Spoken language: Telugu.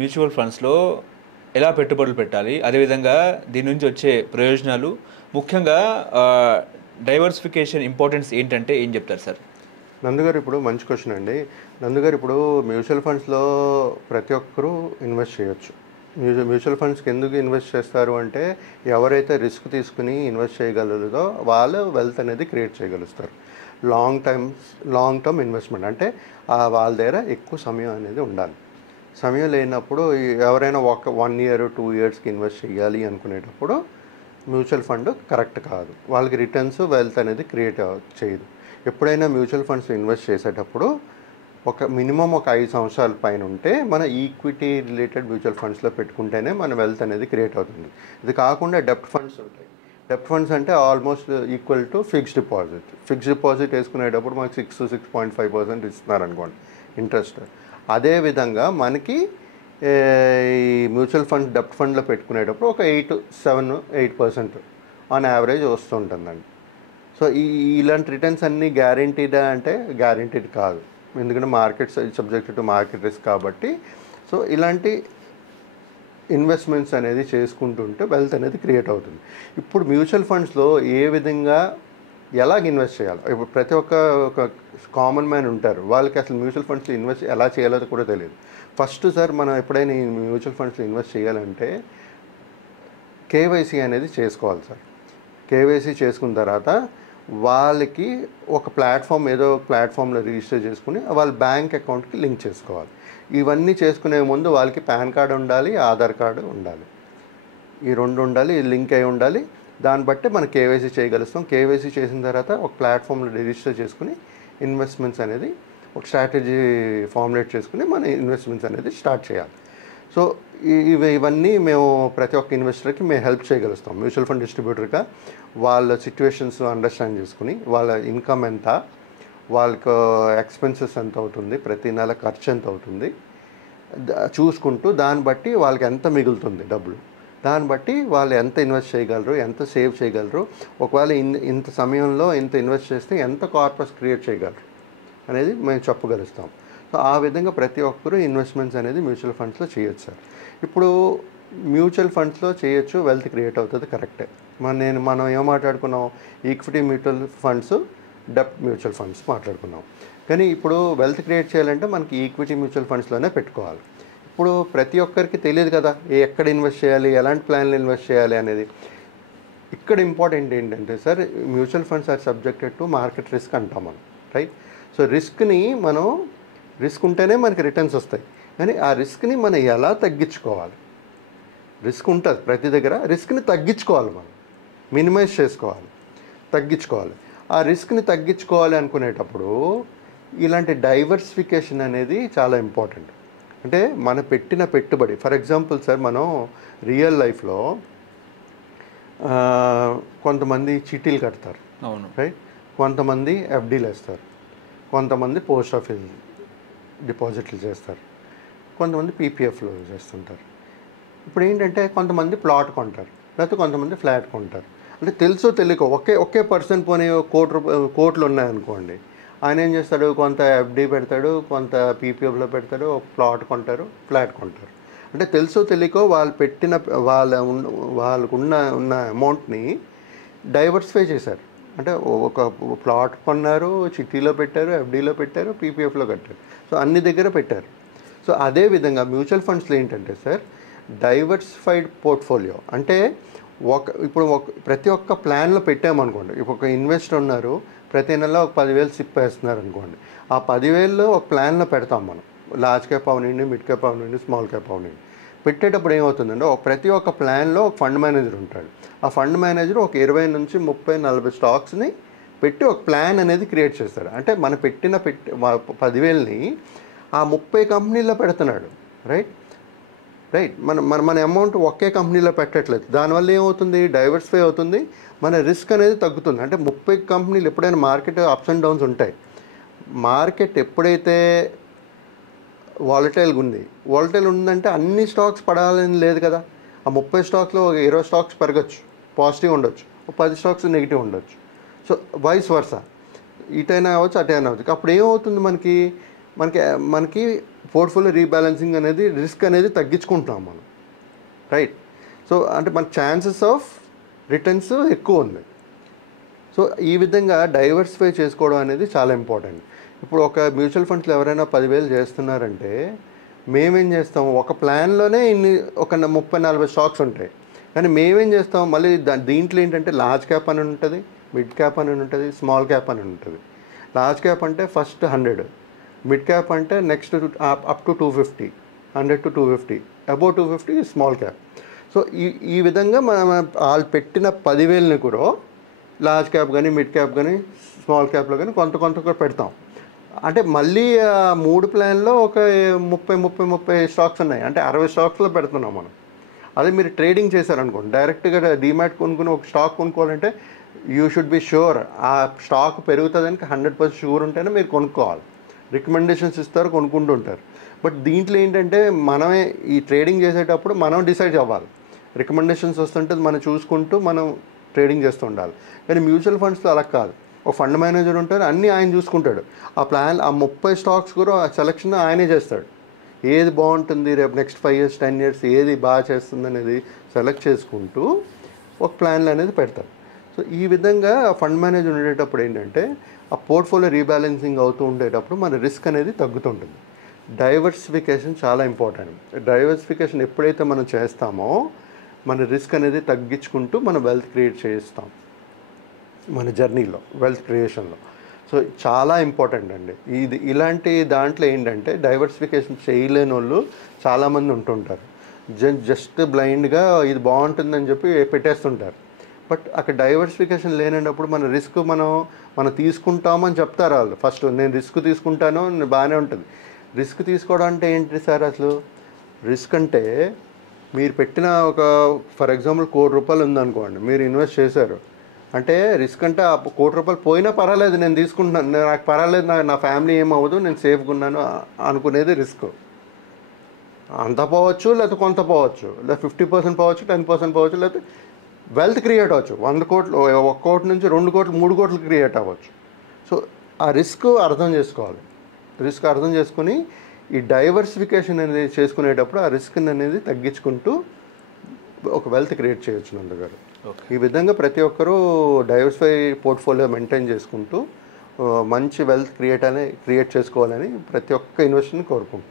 మ్యూచువల్ ఫండ్స్లో ఎలా పెట్టుబడులు పెట్టాలి, అదేవిధంగా దీని నుంచి వచ్చే ప్రయోజనాలు, ముఖ్యంగా డైవర్సిఫికేషన్ ఇంపార్టెన్స్ ఏంటంటే ఏం చెప్తారు సార్? నందుగారు ఇప్పుడు మంచి క్వశ్చన్ అండి. నందుగారు ఇప్పుడు మ్యూచువల్ ఫండ్స్లో ప్రతి ఒక్కరూ ఇన్వెస్ట్ చేయొచ్చు. మ్యూచువల్ ఫండ్స్కి ఎందుకు ఇన్వెస్ట్ చేస్తారు అంటే, ఎవరైతే రిస్క్ తీసుకుని ఇన్వెస్ట్ చేయగలరో వాళ్ళు వెల్త్ అనేది క్రియేట్ చేయగలుగుతారు. లాంగ్ టర్మ్ ఇన్వెస్ట్మెంట్ అంటే వాళ్ళ దగ్గర ఎక్కువ సమయం అనేది ఉండాలి. సమయం లేనప్పుడు ఎవరైనా 1 year 2 yearsకి ఇన్వెస్ట్ చేయాలి అనుకునేటప్పుడు మ్యూచువల్ ఫండ్ కరెక్ట్ కాదు. వాళ్ళకి రిటర్న్స్ వెల్త్ అనేది క్రియేట్ చేయదు. ఎప్పుడైనా మ్యూచువల్ ఫండ్స్ ఇన్వెస్ట్ చేసేటప్పుడు మినిమం ఒక 5 సంవత్సరాల పైన ఉంటే మన ఈక్విటీ రిలేటెడ్ మ్యూచువల్ ఫండ్స్లో పెట్టుకుంటేనే మన వెల్త్ అనేది క్రియేట్ అవుతుంది. ఇది కాకుండా డెప్ట్ ఫండ్స్ ఉంటాయి. డెప్ట్ ఫండ్స్ అంటే almost equal to fixed deposit వేసుకునేటప్పుడు మనకి 6.5% ఇస్తున్నారు అనుకోండి ఇంట్రెస్ట్. అదేవిధంగా మనకి ఈ మ్యూచువల్ ఫండ్ డెప్ట్ ఫండ్లో పెట్టుకునేటప్పుడు ఒక 7-8% ఆన్ యావరేజ్ వస్తుంటుందండి. సో ఇలాంటి రిటర్న్స్ అన్నీ గ్యారెంటీడా అంటే గ్యారెంటీడ్ కాదు, ఎందుకంటే markets subject to market risk కాబట్టి. సో ఇలాంటి ఇన్వెస్ట్మెంట్స్ అనేది చేసుకుంటుంటే వెల్త్ అనేది క్రియేట్ అవుతుంది. ఇప్పుడు మ్యూచువల్ ఫండ్స్లో ఏ విధంగా ఎలాగ ఇన్వెస్ట్ చేయాలి, ఇప్పుడు ప్రతి ఒక కామన్ మ్యాన్ ఉంటారు, వాళ్ళకి అసలు మ్యూచువల్ ఫండ్స్లో ఇన్వెస్ట్ ఎలా చేయాలో కూడా తెలియదు. ఫస్ట్ సార్ మనం ఎప్పుడైనా ఈ మ్యూచువల్ ఫండ్స్లో ఇన్వెస్ట్ చేయాలంటే కేవైసీ అనేది చేసుకోవాలి సార్. కేవైసీ చేసుకున్న తర్వాత వాళ్ళకి ఒక ప్లాట్ఫామ్ ఏదో ప్లాట్ఫామ్లో రిజిస్టర్ చేసుకుని వాళ్ళ బ్యాంక్ అకౌంట్కి లింక్ చేసుకోవాలి. ఇవన్నీ చేసుకునే ముందు వాళ్ళకి పాన్ కార్డు ఉండాలి, ఆధార్ కార్డు ఉండాలి, ఈ 2 ఉండాలి, లింక్ అయి ఉండాలి. దాన్ని బట్టి మనం కేవైసీ చేయగలుగుతాం. కేవైసీ చేసిన తర్వాత ఒక ప్లాట్ఫామ్లో రిజిస్టర్ చేసుకుని ఇన్వెస్ట్మెంట్స్ అనేది ఒక స్ట్రాటజీ ఫార్ములేట్ చేసుకుని మన ఇన్వెస్ట్మెంట్స్ అనేది స్టార్ట్ చేయాలి. సో ఇవన్నీ మేము ప్రతి ఒక్క ఇన్వెస్టర్కి మేము హెల్ప్ చేయగలుగుతాం. మ్యూచువల్ ఫండ్ డిస్ట్రిబ్యూటర్గా వాళ్ళ సిచ్యువేషన్స్ అండర్స్టాండ్ చేసుకుని వాళ్ళ ఇన్కమ్ ఎంత, వాళ్ళకు ఎక్స్పెన్సెస్ ఎంత అవుతుంది, ప్రతి నెల ఖర్చు ఎంత అవుతుంది చూసుకుంటూ దాన్ని బట్టి వాళ్ళకి ఎంత మిగులుతుంది డబ్బులు, దాన్ని బట్టి వాళ్ళు ఎంత ఇన్వెస్ట్ చేయగలరు, ఎంత సేవ్ చేయగలరు, ఒకవేళ ఇంత సమయంలో ఇంత ఇన్వెస్ట్ చేస్తే ఎంత కార్పస్ క్రియేట్ చేయగలరు అనేది మేము చెప్పగలుగుతాం. సో ఆ విధంగా ప్రతి ఒక్కరూ ఇన్వెస్ట్మెంట్స్ అనేది మ్యూచువల్ ఫండ్స్లో చేయొచ్చు సార్. ఇప్పుడు మ్యూచువల్ ఫండ్స్లో చేయొచ్చు, వెల్త్ క్రియేట్ అవుతుంది, కరెక్టే. మనం ఏం మాట్లాడుకున్నాం, ఈక్విటీ మ్యూచువల్ ఫండ్స్, డెప్ట్ మ్యూచువల్ ఫండ్స్ మాట్లాడుకున్నాం. కానీ ఇప్పుడు వెల్త్ క్రియేట్ చేయాలంటే మనకి ఈక్విటీ మ్యూచువల్ ఫండ్స్లోనే పెట్టుకోవాలి. ఇప్పుడు ప్రతి ఒక్కరికి తెలియదు కదా ఎక్కడ ఇన్వెస్ట్ చేయాలి, ఎలాంటి ప్లాన్లు ఇన్వెస్ట్ చేయాలి అనేది. ఇక్కడ ఇంపార్టెంట్ ఏంటంటే sir, mutual funds are subjected to market risk అంటాం మనం, రైట్? సో రిస్క్ ఉంటేనే మనకి రిటర్న్స్ వస్తాయి. కానీ ఆ రిస్క్ని మనం ఎలా తగ్గించుకోవాలి, రిస్క్ ఉంటుంది ప్రతి దగ్గర, రిస్క్ని తగ్గించుకోవాలి, మనం మినిమైజ్ చేసుకోవాలి, తగ్గించుకోవాలి. ఆ రిస్క్ని తగ్గించుకోవాలి అనుకునేటప్పుడు ఇలాంటి డైవర్సిఫికేషన్ అనేది చాలా ఇంపార్టెంట్. అంటే మన పెట్టిన పెట్టుబడి, ఫర్ ఎగ్జాంపుల్ సార్, మనం రియల్ లైఫ్లో కొంతమంది చీటీలు కడతారు, అవును, రైట్? కొంతమంది ఎఫ్డీలు వేస్తారు, కొంతమంది పోస్ట్ ఆఫీస్ డిపాజిట్లు చేస్తారు, కొంతమంది పీపీఎఫ్లో చేస్తుంటారు. ఇప్పుడు ఏంటంటే కొంతమంది ప్లాట్ కొంటారు, లేకపోతే కొంతమంది ఫ్లాట్ కొంటారు. అంటే తెలుసో తెలియకో ఒకే పర్సన్ పోనీ కోట్లు ఉన్నాయనుకోండి, ఆయన ఏం చేస్తాడు, కొంత ఎఫ్డీ పెడతాడు, కొంత పీపీఎఫ్లో పెడతాడు, ఒక ప్లాట్ కొంటారు, ఫ్లాట్ కొంటారు. అంటే తెలుసో తెలియకో వాళ్ళు పెట్టిన వాళ్ళకున్న అమౌంట్ని డైవర్సిఫై చేశారు. అంటే ఒక ప్లాట్ కొన్నారు, చిట్టీలో పెట్టారు, ఎఫ్డీలో పెట్టారు, పీపీఎఫ్లో కట్టారు. సో అన్ని దగ్గర పెట్టారు. సో అదేవిధంగా మ్యూచువల్ ఫండ్స్లో ఏంటంటే సార్, డైవర్సిఫైడ్ పోర్ట్ఫోలియో అంటే ఇప్పుడు ప్రతి ఒక్క ప్లాన్లో పెట్టామనుకోండి. ఇప్పుడు ఒక ఇన్వెస్టర్ ఉన్నారు, ప్రతి నెల ఒక 10,000 సిప్ వేస్తున్నారు అనుకోండి. ఆ 10,000లో ఒక ప్లాన్లో పెడతాం మనం, లార్జ్ క్యాప్ అవనండి, మిడ్ క్యాప్ అవనండి, స్మాల్ క్యాప్ అవనండి. పెట్టేటప్పుడు ఏమవుతుందంటే ప్రతి ఒక్క ప్లాన్లో ఒక ఫండ్ మేనేజర్ ఉంటాడు. ఆ ఫండ్ మేనేజర్ ఒక 20 నుంచి 30, 40 స్టాక్స్ని పెట్టి ఒక ప్లాన్ అనేది క్రియేట్ చేస్తాడు. అంటే మనం పెట్టిన 10,000ని ఆ 30 కంపెనీల్లో పెడుతున్నాడు, రైట్? మన అమౌంట్ ఒకే కంపెనీలో పెట్టట్లేదు. దానివల్ల ఏమవుతుంది, డైవర్సిఫై అవుతుంది, మన రిస్క్ అనేది తగ్గుతుంది. అంటే 30 కంపెనీలు, ఎప్పుడైనా మార్కెట్ అప్స్ అండ్ డౌన్స్ ఉంటాయి. మార్కెట్ ఎప్పుడైతే వాలటైల్ ఉందంటే అన్ని స్టాక్స్ పడాలని లేదు కదా. ఆ 30 స్టాక్స్లో 20 స్టాక్స్ పెరగచ్చు, పాజిటివ్ ఉండొచ్చు, 10 స్టాక్స్ నెగిటివ్ ఉండొచ్చు. సో వైస్ వర్సా, ఇటైనా అవ్వచ్చు, అటైనా అవ్వచ్చు. అప్పుడు ఏమవుతుంది, మనకి పోర్ట్ఫోలియో రీబ్యాలెన్సింగ్ అనేది రిస్క్ అనేది తగ్గించుకుంటున్నాం మనం, రైట్? సో అంటే మన ఛాన్సెస్ ఆఫ్ రిటర్న్స్ ఎక్కువ ఉంది. సో ఈ విధంగా డైవర్సిఫై చేసుకోవడం అనేది చాలా ఇంపార్టెంట్. ఇప్పుడు ఒక మ్యూచువల్ ఫండ్స్లో ఎవరైనా 10,000 చేస్తున్నారంటే మేమేం చేస్తాం, ఒక ప్లాన్లోనే ఒక 30-40 స్టాక్స్ ఉంటాయి. కానీ మేమేం చేస్తాం, మళ్ళీ దీంట్లో ఏంటంటే లార్జ్ క్యాప్ అని ఉంటుంది, మిడ్ క్యాప్ అని ఉంటుంది, స్మాల్ క్యాప్ అని ఉంటుంది. లార్జ్ క్యాప్ అంటే ఫస్ట్ 100, మిడ్ క్యాప్ అంటే next up to 250, 100 to 250, above 250 small cap. So ఈ విధంగా మనం వాళ్ళు పెట్టిన 10,000ని కూడా లార్జ్ క్యాప్ కానీ మిడ్ క్యాప్ కానీ స్మాల్ క్యాప్లో కానీ కొంత కూడా పెడతాం. అంటే మళ్ళీ 3 ప్లాన్లో ఒక 30 స్టాక్స్ ఉన్నాయి, అంటే 60 స్టాక్స్లో పెడుతున్నాం మనం. అదే మీరు ట్రేడింగ్ చేశారనుకోండి, డైరెక్ట్గా డీమ్యాట్ కొనుక్కుని ఒక స్టాక్ కొనుక్కోవాలంటే యూ షుడ్ బి షూర్ ఆ స్టాక్ పెరుగుతుందని 100% షూర్ ఉంటేనే మీరు కొనుక్కోవాలి. రికమెండేషన్స్ ఇస్తారు, కొనుక్కుంటూ ఉంటారు. బట్ దీంట్లో ఏంటంటే మనమే ఈ ట్రేడింగ్ చేసేటప్పుడు మనం డిసైడ్ అవ్వాలి. రికమెండేషన్స్ వస్తుంటే మనం చూసుకుంటూ మనం ట్రేడింగ్ చేస్తూ ఉండాలి. కానీ మ్యూచువల్ ఫండ్స్లో అలా కాదు, ఒక ఫండ్ మేనేజర్ ఉంటారు, అన్నీ ఆయన చూసుకుంటాడు. ఆ ప్లాన్ ఆ 30 స్టాక్స్ కూడా ఆ సెలక్షన్ ఆయనే చేస్తాడు. ఏది బాగుంటుంది, రేపు నెక్స్ట్ 5 years 10 years ఏది బాగా చేస్తుంది అనేది సెలెక్ట్ చేసుకుంటూ ఒక ప్లాన్లు అనేది పెడతారు. సో ఈ విధంగా ఫండ్ మేనేజర్ ఉండేటప్పుడు ఏంటంటే ఆ పోర్ట్ఫోలియో రీబ్యాలెన్సింగ్ అవుతూ ఉండేటప్పుడు మన రిస్క్ అనేది తగ్గుతుంటుంది. డైవర్సిఫికేషన్ చాలా ఇంపార్టెంట్. డైవర్సిఫికేషన్ ఎప్పుడైతే మనం చేస్తామో మన రిస్క్ అనేది తగ్గించుకుంటూ మన వెల్త్ క్రియేట్ చేస్తాం మన జర్నీలో, వెల్త్ క్రియేషన్లో. సో చాలా ఇంపార్టెంట్ అండి ఇది. ఇలాంటి దాంట్లో ఏంటంటే డైవర్సిఫికేషన్ చేయలేని వాళ్ళు చాలామంది ఉంటుంటారు. జస్ట్ బ్లైండ్గా ఇది బాగుంటుందని చెప్పి పెట్టేస్తుంటారు. బట్ అక్కడ డైవర్సిఫికేషన్ లేనప్పుడు మన రిస్క్ మనం తీసుకుంటామని చెప్తారు వాళ్ళు. ఫస్ట్ నేను రిస్క్ తీసుకుంటాను, బాగానే ఉంటుంది. రిస్క్ తీసుకోవడం అంటే ఏంటి సార్ అసలు? రిస్క్ అంటే మీరు పెట్టిన ఒక ఫర్ ఎగ్జాంపుల్ ₹1,00,00,000 ఉందనుకోండి, మీరు ఇన్వెస్ట్ చేశారు అంటే రిస్క్ అంటే ఆ ₹1,00,00,000 పోయినా పర్వాలేదు, నేను తీసుకుంటున్నాను, నాకు పర్వాలేదు, నా ఫ్యామిలీ ఏమవ్వదు, నేను సేఫ్గా ఉన్నాను అనుకునేది రిస్క్. అంత పోవచ్చు, లేకపోతే కొంత పోవచ్చు, లేదా 50% పోవచ్చు, 10% పోవచ్చు, లేకపోతే వెల్త్ క్రియేట్ అవ్వచ్చు. 100 కోట్లు, 1 కోటి నుంచి 2 కోట్లు 3 కోట్లు క్రియేట్ అవ్వచ్చు. సో ఆ రిస్క్ అర్థం చేసుకోవాలి. రిస్క్ అర్థం చేసుకుని ఈ డైవర్సిఫికేషన్ అనేది చేసుకునేటప్పుడు ఆ రిస్క్ అనేది తగ్గించుకుంటూ ఒక వెల్త్ క్రియేట్ చేయొచ్చు నందగారు. ఈ విధంగా ప్రతి ఒక్కరూ డైవర్సిఫై పోర్ట్ఫోలియో మెయింటైన్ చేసుకుంటూ మంచి వెల్త్ క్రియేట్ చేసుకోవాలని ప్రతి ఒక్క ఇన్వెస్టర్ని కోరుకుంటున్నాను.